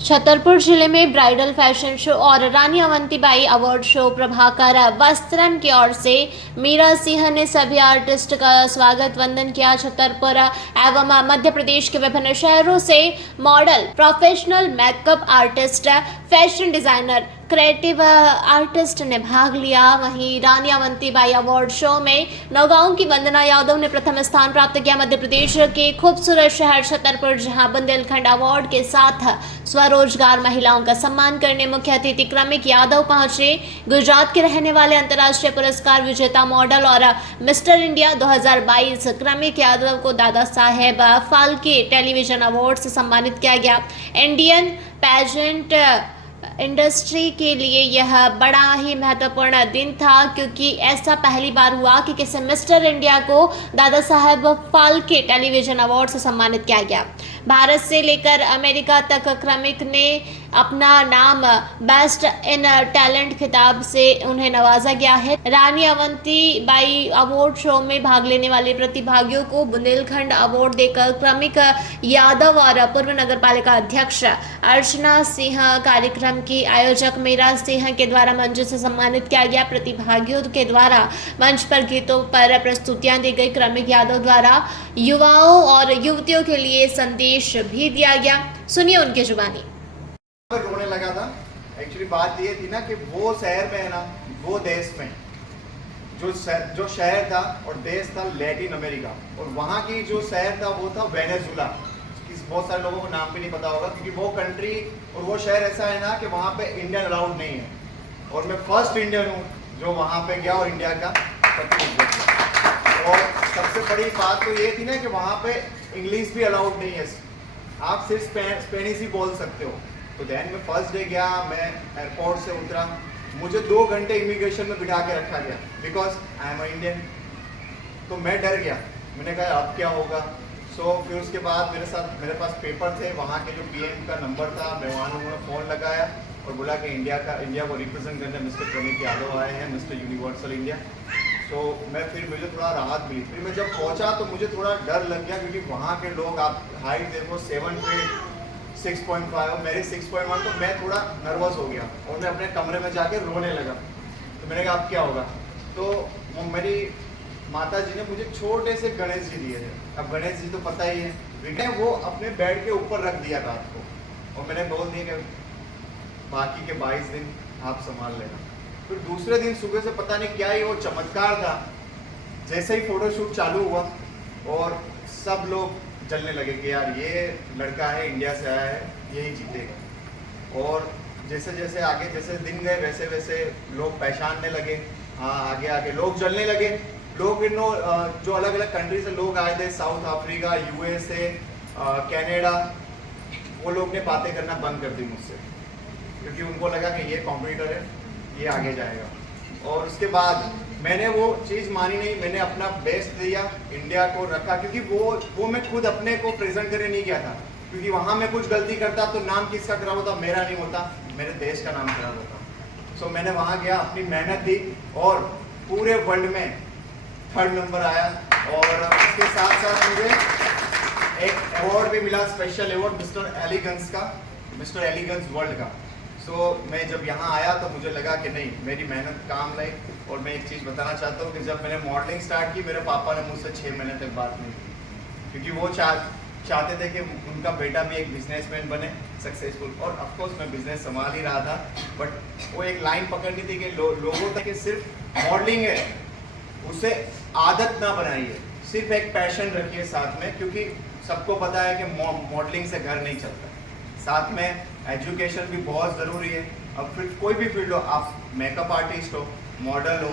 छतरपुर जिले में bridal fashion show और रानी अवंतीबाई अवार्ड शो प्रभाकर वस्त्रन की ओर से मीरा सिंह ने सभी आर्टिस्ट का स्वागत वंदन किया। छतरपुर एवं मध्य प्रदेश के विभिन्न शहरों से model, professional makeup artist, fashion designer, creative artist ने भाग लिया। वहीं रानी अवंतीबाई अवार्ड शो में नौगांव की वंदना यादव ने प्रथम स्थान प्राप्त किया। मध्य प्रदेश के खूबसूरत शहर छतरपुर जहां बुंदेलखंड अवार्ड के साथ स्वरोजगार महिलाओं का सम्मान करने मुख्य अतिथि क्रमिक यादव पहुंचे। गुजरात के रहने वाले अंतर्राष्ट्रीय पुरस्कार विजेता मॉडल और मिस्टर इंडिया 2022 क्रमिक यादव को दादा साहेब फाल्के टेलीविजन अवार्ड से सम्मानित किया गया। इंडियन पेजेंट इंडस्ट्री के लिए यह बड़ा ही महत्वपूर्ण दिन था, क्योंकि ऐसा पहली बार हुआ कि किसी मिस्टर इंडिया को दादा साहेब फाल्के टेलीविजन अवार्ड से सम्मानित किया गया। भारत से लेकर अमेरिका तक क्रमिक ने अपना नाम बेस्ट इन टैलेंट खिताब से उन्हें नवाजा गया है। रानी अवंतीबाई अवार्ड शो में भाग लेने वाले प्रतिभागियों को बुंदेलखंड अवार्ड देकर क्रमिक यादव और पूर्व नगर पालिका अध्यक्ष अर्चना सिंह, कार्यक्रम की आयोजक मीरा सिंह के द्वारा मंच से सम्मानित किया गया। प्रतिभागियों के द्वारा मंच पर गीतों पर प्रस्तुतियां दी गई। क्रमिक यादव द्वारा युवाओं और युवतियों के लिए संदेश भी दिया गया। सुनिए उनकी जुबानी। रोने लगा था। एक्चुअली बात ये थी ना कि वो शहर में है ना, वो देश में जो शहर था और देश था लैटिन अमेरिका, और वहाँ की जो शहर था वो था वेनेजुला। बहुत सारे लोगों को नाम भी नहीं पता होगा, क्योंकि वो कंट्री और वो शहर ऐसा है ना कि वहाँ पे इंडियन अलाउड नहीं है, और मैं फर्स्ट इंडियन हूँ जो वहाँ पे गया और इंडिया का प्रतिनिधित्व किया। और सबसे बड़ी बात तो ये थी ना कि वहाँ पे इंग्लिश भी अलाउड नहीं है, आप सिर्फ स्पेनिश ही बोल सकते हो। तो दैन में फर्स्ट डे गया, मैं एयरपोर्ट से उतरा, मुझे 2 घंटे इमिग्रेशन में बिठा के रखा गया, बिकॉज आई एम इंडियन। तो मैं डर गया, मैंने कहा अब क्या होगा। फिर उसके बाद मेरे पास पेपर थे, वहाँ के जो पीएम का नंबर था, मैं वहाँ उन्होंने फ़ोन लगाया और बोला कि इंडिया को रिप्रेजेंट करने मिस्टर क्रमिक यादव आए हैं, मिस्टर यूनिवर्सल इंडिया। फिर मुझे थोड़ा राहत मिली। फिर मैं जब पहुँचा तो मुझे थोड़ा डर लग गया, क्योंकि वहाँ के लोग, आप हाइट देखो 7 फीट 6.5 और मेरी 6.1, तो मैं थोड़ा नर्वस हो गया और मैं अपने कमरे में जाके रोने लगा। तो मैंने कहा अब क्या होगा। तो वो मेरी माता जी ने मुझे छोटे से गणेश जी दिए थे। अब गणेश जी तो पता ही है, मैंने वो अपने बेड के ऊपर रख दिया रात को, और मैंने बोल दिया कि बाकी के 22 दिन आप संभाल लेना। फिर दूसरे दिन सुबह से पता नहीं क्या ही वो चमत्कार था, जैसे ही फोटोशूट चालू हुआ और सब लोग जलने लगे कि यार ये लड़का है, इंडिया से आया है, यही जीतेगा। और जैसे जैसे आगे जैसे दिन गए वैसे वैसे लोग पहचानने लगे, हाँ आगे आगे लोग जलने लगे। लोग जो अलग अलग कंट्री से लोग आए थे, साउथ अफ्रीका, यूएसए, कनाडा, वो लोग ने बातें करना बंद कर दी मुझसे, क्योंकि उनको लगा कि ये कॉम्पिटिटर है, ये आगे जाएगा। और उसके बाद मैंने वो चीज़ मानी नहीं, मैंने अपना बेस्ट दिया, इंडिया को रखा, क्योंकि वो मैं खुद अपने को प्रेजेंट करने नहीं गया था, क्योंकि वहाँ मैं कुछ गलती करता तो नाम किसका खराब होता, मेरा नहीं होता, मेरे देश का नाम खराब होता। मैंने वहाँ गया, अपनी मेहनत दी और पूरे वर्ल्ड में 3rd नंबर आया। और उसके साथ साथ मुझे एक अवार्ड भी मिला, स्पेशल अवार्ड मिस्टर एलिगेंस का, मिस्टर एलिगेंस वर्ल्ड का। मैं जब यहाँ आया तो मुझे लगा कि नहीं, मेरी मेहनत काम लाई। और मैं एक चीज़ बताना चाहता हूँ कि जब मैंने मॉडलिंग स्टार्ट की, मेरे पापा ने मुझसे 6 महीने तक बात नहीं की, क्योंकि वो चाहते थे कि उनका बेटा भी एक बिजनेसमैन बने, सक्सेसफुल। और ऑफकोर्स मैं बिजनेस संभाल ही रहा था, बट वो एक लाइन पकड़नी थी कि लोगों तक कि सिर्फ मॉडलिंग है, उसे आदत ना बनाइए, सिर्फ एक पैशन रखिए साथ में, क्योंकि सबको पता है कि मॉडलिंग से घर नहीं चलता। साथ में एजुकेशन भी बहुत ज़रूरी है। अब फिर कोई भी फील्ड हो, आप मेकअप आर्टिस्ट हो, मॉडल हो,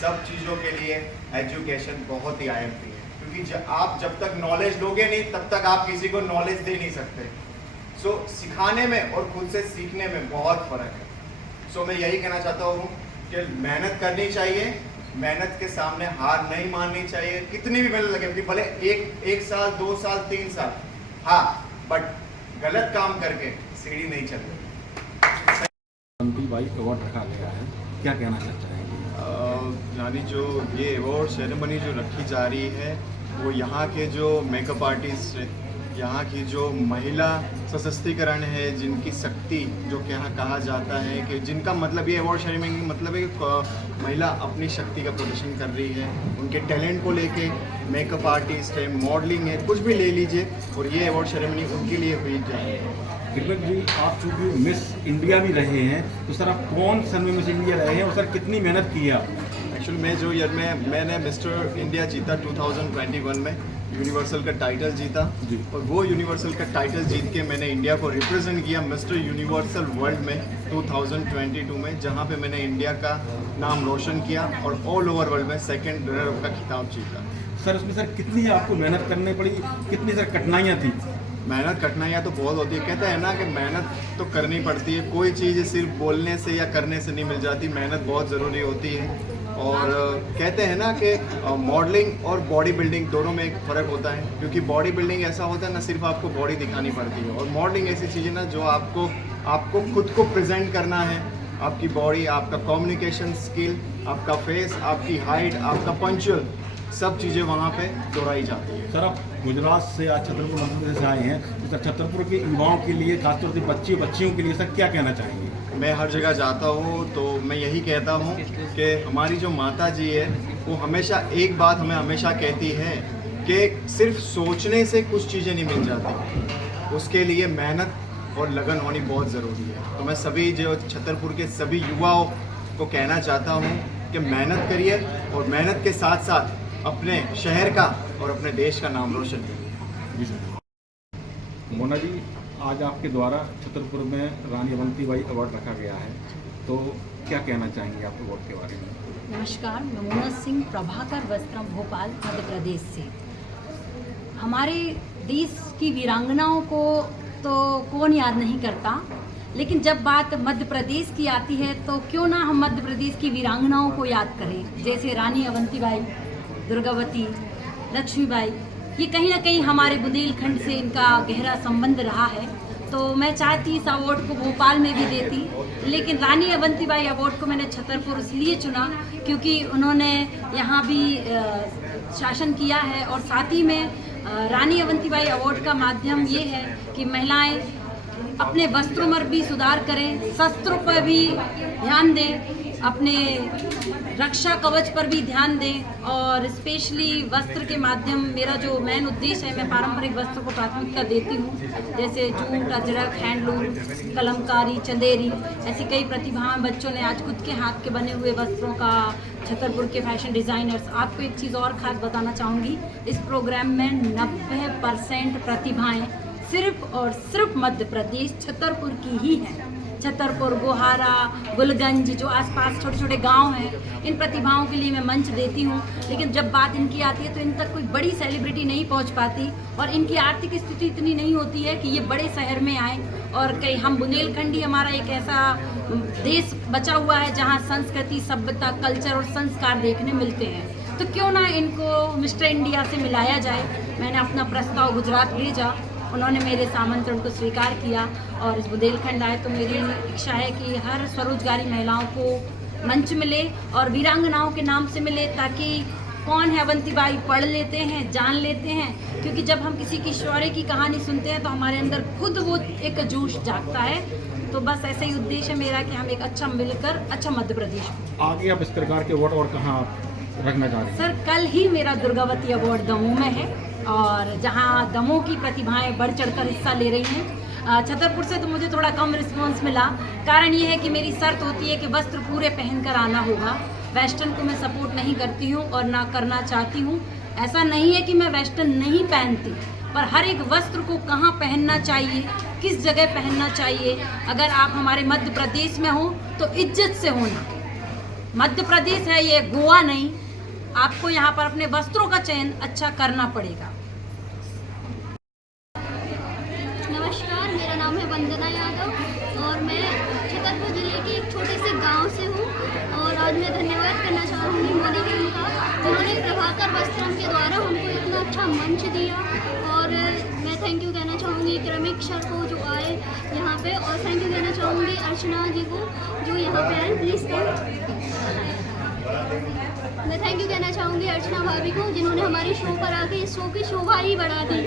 सब चीज़ों के लिए एजुकेशन बहुत ही IMP है, क्योंकि आप जब तक नॉलेज लोगे नहीं, तब तक आप किसी को नॉलेज दे नहीं सकते। सिखाने में और खुद से सीखने में बहुत फ़र्क है। मैं यही कहना चाहता हूँ कि मेहनत करनी चाहिए, मेहनत के सामने हार नहीं माननी चाहिए, कितनी भी मेहनत लगे, भले एक साल 2 साल 3 साल, हाँ, बट गलत काम करके सीढ़ी नहीं चल रही। अवंतीबाई अवार्ड रखा गया है, क्या कहना चाहते हैं? यानी जो ये अवार्ड सेरेमनी जो रखी जा रही है, वो यहाँ के जो मेकअप आर्टिस्ट यहाँ की जो महिला सशक्तिकरण है, जिनकी शक्ति जो कि यहाँ कहा जाता है कि जिनका मतलब ये अवार्ड सेरेमनी मतलब है कि महिला अपनी शक्ति का प्रदर्शन कर रही है, उनके टैलेंट को लेके, मेकअप आर्टिस्ट है, मॉडलिंग है, कुछ भी ले लीजिए, और ये अवार्ड सेरेमनी उनके लिए हुई जाए। दिग्विजय जी, आप चूँकि मिस इंडिया भी रहे हैं, तो सर आप कौन सन में मिस इंडिया रहे हैं और सर कितनी मेहनत की है आप? एक्चुअली मैं जो ईयर में मैंने मिस्टर इंडिया जीता 2021 में, यूनिवर्सल का टाइटल जीता, और वो यूनिवर्सल का टाइटल जीत के मैंने इंडिया को रिप्रेजेंट किया मिस्टर यूनिवर्सल वर्ल्ड में 2022 में, जहाँ पे मैंने इंडिया का नाम रोशन किया और ऑल ओवर वर्ल्ड में सेकंड रनर अप का खिताब जीता। सर उसमें सर कितनी आपको मेहनत करनी पड़ी, कितनी सर कठिनाइयाँ थी? मेहनत कठिनाइयाँ तो बहुत होती है, कहते हैं ना कि मेहनत तो करनी पड़ती है, कोई चीज़ सिर्फ बोलने से या करने से नहीं मिल जाती, मेहनत बहुत ज़रूरी होती है। और कहते हैं ना कि मॉडलिंग और बॉडी बिल्डिंग दोनों में एक फ़र्क होता है, क्योंकि बॉडी बिल्डिंग ऐसा होता है ना, सिर्फ आपको बॉडी दिखानी पड़ती है, और मॉडलिंग ऐसी चीज़ है ना जो आपको खुद को प्रेजेंट करना है, आपकी बॉडी, आपका कम्युनिकेशन स्किल, आपका फेस, आपकी हाइट, आपका पंचुअल, सब चीज़ें वहाँ पे दोहराई जाती है। सर आप गुजरात से आज छतरपुर मध्य प्रदेश से आए हैं, तो सर छतरपुर के युवाओं के लिए, खासतौर से बच्चियों के लिए सर क्या कहना चाहेंगे? मैं हर जगह जाता हूँ तो मैं यही कहता हूँ कि हमारी जो माता जी है वो हमेशा एक बात हमें हमेशा कहती है कि सिर्फ सोचने से कुछ चीज़ें नहीं मिल जाती, उसके लिए मेहनत और लगन होनी बहुत ज़रूरी है। तो मैं सभी जो छतरपुर के सभी युवाओं को कहना चाहता हूँ कि मेहनत करिए, और मेहनत के साथ साथ अपने शहर का और अपने देश का नाम रोशन करिए। जी सर। मोना जी, आज आपके द्वारा छतरपुर में रानी अवंतीबाई अवार्ड रखा गया है, तो क्या कहना चाहेंगे आप अवार्ड के बारे में? नमस्कार, मैं मोना सिंह, प्रभाकर वस्त्रम, भोपाल, मध्य प्रदेश से। हमारे देश की वीरांगनाओं को तो कौन याद नहीं करता, लेकिन जब बात मध्य प्रदेश की आती है तो क्यों ना हम मध्य प्रदेश की वीरांगनाओं को याद करें, जैसे रानी अवंतीबाई, दुर्गावती, लक्ष्मीबाई। ये कहीं ना कहीं हमारे बुंदेलखंड से इनका गहरा संबंध रहा है। तो मैं चाहती इस अवार्ड को भोपाल में भी देती, लेकिन रानी अवंतीबाई अवार्ड को मैंने छतरपुर इसलिए चुना क्योंकि उन्होंने यहाँ भी शासन किया है, और साथ ही में रानी अवंतीबाई अवार्ड का माध्यम ये है कि महिलाएं अपने वस्त्रों में भी सुधार करें, शस्त्रों पर भी ध्यान दें, अपने रक्षा कवच पर भी ध्यान दें, और स्पेशली वस्त्र के माध्यम मेरा जो मेन उद्देश्य है, मैं पारंपरिक वस्त्र को प्राथमिकता देती हूँ, जैसे जूट, अजरक, हैंडलूम, कलमकारी, चंदेरी, ऐसी कई प्रतिभाएं बच्चों ने आज खुद के हाथ के बने हुए वस्त्रों का, छतरपुर के फैशन डिज़ाइनर्स। आपको एक चीज़ और ख़ास बताना चाहूँगी, इस प्रोग्राम में 90% प्रतिभाएँ सिर्फ और सिर्फ मध्य प्रदेश छतरपुर की ही है। छतरपुर, गोहारा, गुलगंज, जो आसपास छोटे छोटे गांव हैं, इन प्रतिभाओं के लिए मैं मंच देती हूं, लेकिन जब बात इनकी आती है तो इन तक कोई बड़ी सेलिब्रिटी नहीं पहुंच पाती, और इनकी आर्थिक स्थिति इतनी नहीं होती है कि ये बड़े शहर में आए। और कई हम बुंदेलखंडी, हमारा एक ऐसा देश बचा हुआ है जहाँ संस्कृति, सभ्यता, कल्चर और संस्कार देखने मिलते हैं, तो क्यों ना इनको मिस्टर इंडिया से मिलाया जाए। मैंने अपना प्रस्ताव गुजरात भेजा, उन्होंने मेरे इस आमंत्रण को स्वीकार किया और इस बुंदेलखंड आए। तो मेरी इच्छा है कि हर स्वरोजगारी महिलाओं को मंच मिले और वीरांगनाओं के नाम से मिले, ताकि कौन है अवंतीबाई पढ़ लेते हैं, जान लेते हैं, क्योंकि जब हम किसी की शौर्य की कहानी सुनते हैं तो हमारे अंदर खुद वो एक जोश जागता है। तो बस ऐसा ही उद्देश्य है मेरा कि हम एक अच्छा मिलकर अच्छा मध्य प्रदेश आगे आप इस प्रकार के अवार्ड और कहाँ रखना चाह रहे हैं? सर, कल ही मेरा दुर्गावती अवार्ड दमोह में है, और जहां दमोह की प्रतिभाएं बढ़ चढ़कर हिस्सा ले रही हैं। छतरपुर से तो मुझे थोड़ा कम रिस्पांस मिला। कारण ये है कि मेरी शर्त होती है कि वस्त्र पूरे पहनकर आना होगा। वेस्टर्न को मैं सपोर्ट नहीं करती हूँ और ना करना चाहती हूँ। ऐसा नहीं है कि मैं वेस्टर्न नहीं पहनती, पर हर एक वस्त्र को कहाँ पहनना चाहिए, किस जगह पहनना चाहिए। अगर आप हमारे मध्य प्रदेश में हो तो इज्जत से होना। मध्य प्रदेश है ये, गोवा नहीं। आपको यहाँ पर अपने वस्त्रों का चयन अच्छा करना पड़ेगा। नमस्कार, मेरा नाम है वंदना यादव और मैं छतरपुर जिले के एक छोटे से गांव से हूँ। और आज मैं धन्यवाद करना चाहूँगी मोदी जी का, जिन्होंने प्रभाकर वस्त्रम के द्वारा हमको इतना अच्छा मंच दिया। और मैं थैंक यू कहना चाहूँगी क्रमिक सर को जो आए यहाँ पे, और थैंक यू कहना चाहूँगी अर्चना जी को जो यहाँ पे आए। प्लीज़ मैं थैंक यू कहना चाहूँगी अर्चना भाभी को, जिन्होंने हमारे शो पर आके इस शो की शोभा ही बढ़ा दी।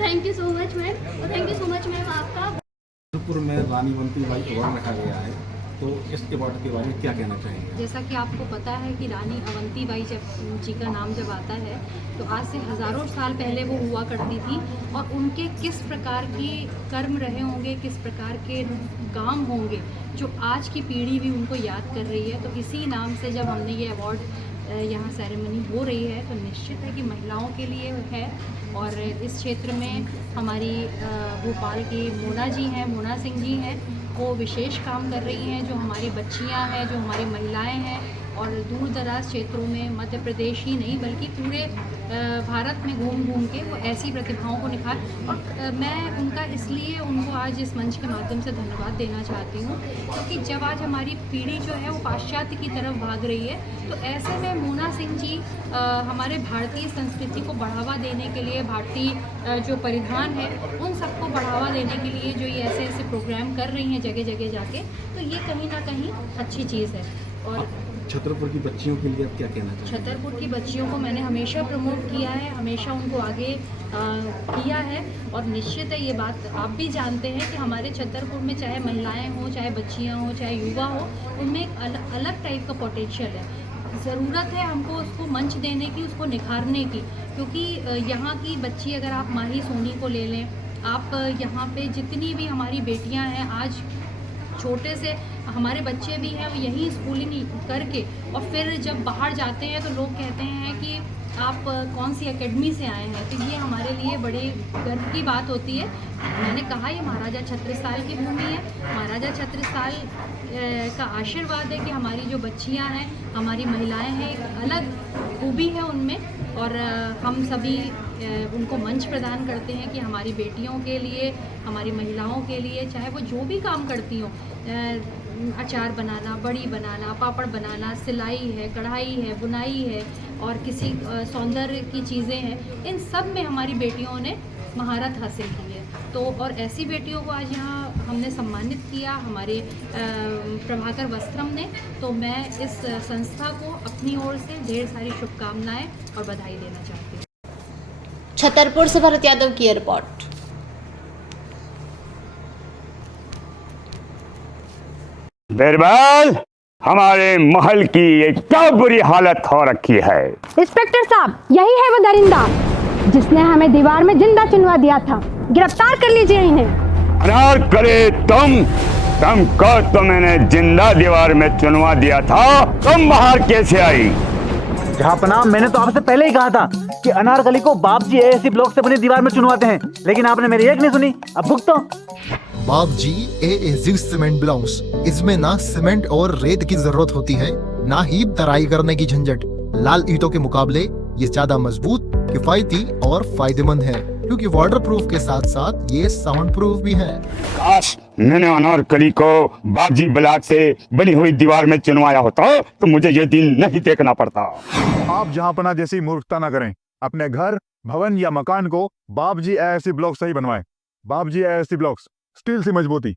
Thank you so much ma'am, और thank you so much ma'am आपका। छतरपुर में रानी अवंतीबाई अवार्ड रखा गया है, तो इस अवार्ड के बारे में क्या कहना चाहेंगे? जैसा कि आपको पता है कि रानी अवंतीबाई जी का नाम जब आता है तो आज से हज़ारों साल पहले वो हुआ करती थी, और उनके किस प्रकार के कर्म रहे होंगे, किस प्रकार के काम होंगे जो आज की पीढ़ी भी उनको याद कर रही है। तो इसी नाम से जब हमने ये अवार्ड यहाँ सेरेमनी हो रही है तो निश्चित है कि महिलाओं के लिए है। और इस क्षेत्र में हमारी भोपाल की मोना जी हैं, मोना सिंह जी हैं, वो विशेष काम कर रही हैं। जो हमारी बच्चियां हैं, जो हमारी महिलाएं हैं, और दूर दराज क्षेत्रों में मध्य प्रदेश ही नहीं बल्कि पूरे भारत में घूम घूम के वो ऐसी प्रतिभाओं को निखार। और मैं उनका इसलिए उनको आज इस मंच के माध्यम से धन्यवाद देना चाहती हूँ, क्योंकि जब आज हमारी पीढ़ी जो है वो पाश्चात्य की तरफ भाग रही है, तो ऐसे में मोना सिंह जी हमारे भारतीय संस्कृति को बढ़ावा देने के लिए, भारतीय जो परिधान है उन सबको बढ़ावा देने के लिए जो ये ऐसे ऐसे प्रोग्राम कर रही हैं जगह जगह जाके, तो ये कहीं ना कहीं अच्छी चीज़ है। और छतरपुर की बच्चियों के लिए आप क्या कहना चाहेंगे? छतरपुर की बच्चियों को मैंने हमेशा प्रमोट किया है, हमेशा उनको आगे किया है, और निश्चित है ये बात आप भी जानते हैं कि हमारे छतरपुर में चाहे महिलाएं हों, चाहे बच्चियां हों, चाहे युवा हो, उनमें एक अलग टाइप का पोटेंशियल है। ज़रूरत है हमको उसको मंच देने की, उसको निखारने की, क्योंकि यहाँ की बच्ची अगर आप माही सोनी को ले लें, आप यहाँ पे जितनी भी हमारी बेटियाँ हैं, आज छोटे से हमारे बच्चे भी हैं, यही स्कूलिंग करके और फिर जब बाहर जाते हैं तो लोग कहते हैं कि आप कौन सी एकेडमी से आए हैं, तो ये हमारे लिए बड़े गर्व की बात होती है। मैंने कहा ये महाराजा छत्रसाल की भूमि है, महाराजा छत्रसाल का आशीर्वाद है कि हमारी जो बच्चियां हैं, हमारी महिलाएं हैं, एक अलग खूबी है उनमें, और हम सभी उनको मंच प्रदान करते हैं कि हमारी बेटियों के लिए, हमारी महिलाओं के लिए, चाहे वो जो भी काम करती हों, अचार बनाना, बड़ी बनाना, पापड़ बनाना, सिलाई है, कढ़ाई है, बुनाई है, और किसी सौंदर्य की चीज़ें हैं, इन सब में हमारी बेटियों ने महारत हासिल की है। तो और ऐसी बेटियों को आज यहाँ हमने सम्मानित किया हमारे प्रभाकर वस्त्रम ने, तो मैं इस संस्था को अपनी ओर से ढेर सारी शुभकामनाएं और बधाई देना चाहती हूँ। छतरपुर से भरत यादव की रिपोर्ट। बिरबल, हमारे महल की ये क्या बुरी हालत हो रखी है। इंस्पेक्टर साहब, यही है वो दरिंदा जिसने हमें दीवार में जिंदा चुनवा दिया था। गिरफ्तार कर लीजिए इन्हें। अनार करे तुमको तो मैंने जिंदा दीवार में चुनवा दिया था, तुम बाहर कैसे आई? जहांपनाह, मैंने तो आपसे पहले ही कहा था कि अनारकली को बाप जी ऐसी ब्लॉक से बनी दीवार में चुनवाते हैं, लेकिन आपने मेरी एक नहीं सुनी। अब भुगतो। बाप जी ए सीमेंट ब्लॉक्स, इसमें ना सीमेंट और रेत की जरूरत होती है, ना ही तराई करने की झंझट। लाल ईंटों के मुकाबले ये ज्यादा मजबूत, किफायती और फायदेमंद है, क्योंकि वाटर प्रूफ के साथ साथ ये साउंड प्रूफ भी है। काश मैंने अनारकली को बापजी ब्लॉक से बनी हुई दीवार में चुनवाया होता तो मुझे ये दिन नहीं देखना पड़ता। आप जहांपनाह जैसी मूर्खता न करें। अपने घर, भवन या मकान को बाप जी ऐसी ब्लॉक से ही बनवाएं। बाप जी ऐसी ब्लॉक्स, स्टील सी मजबूती।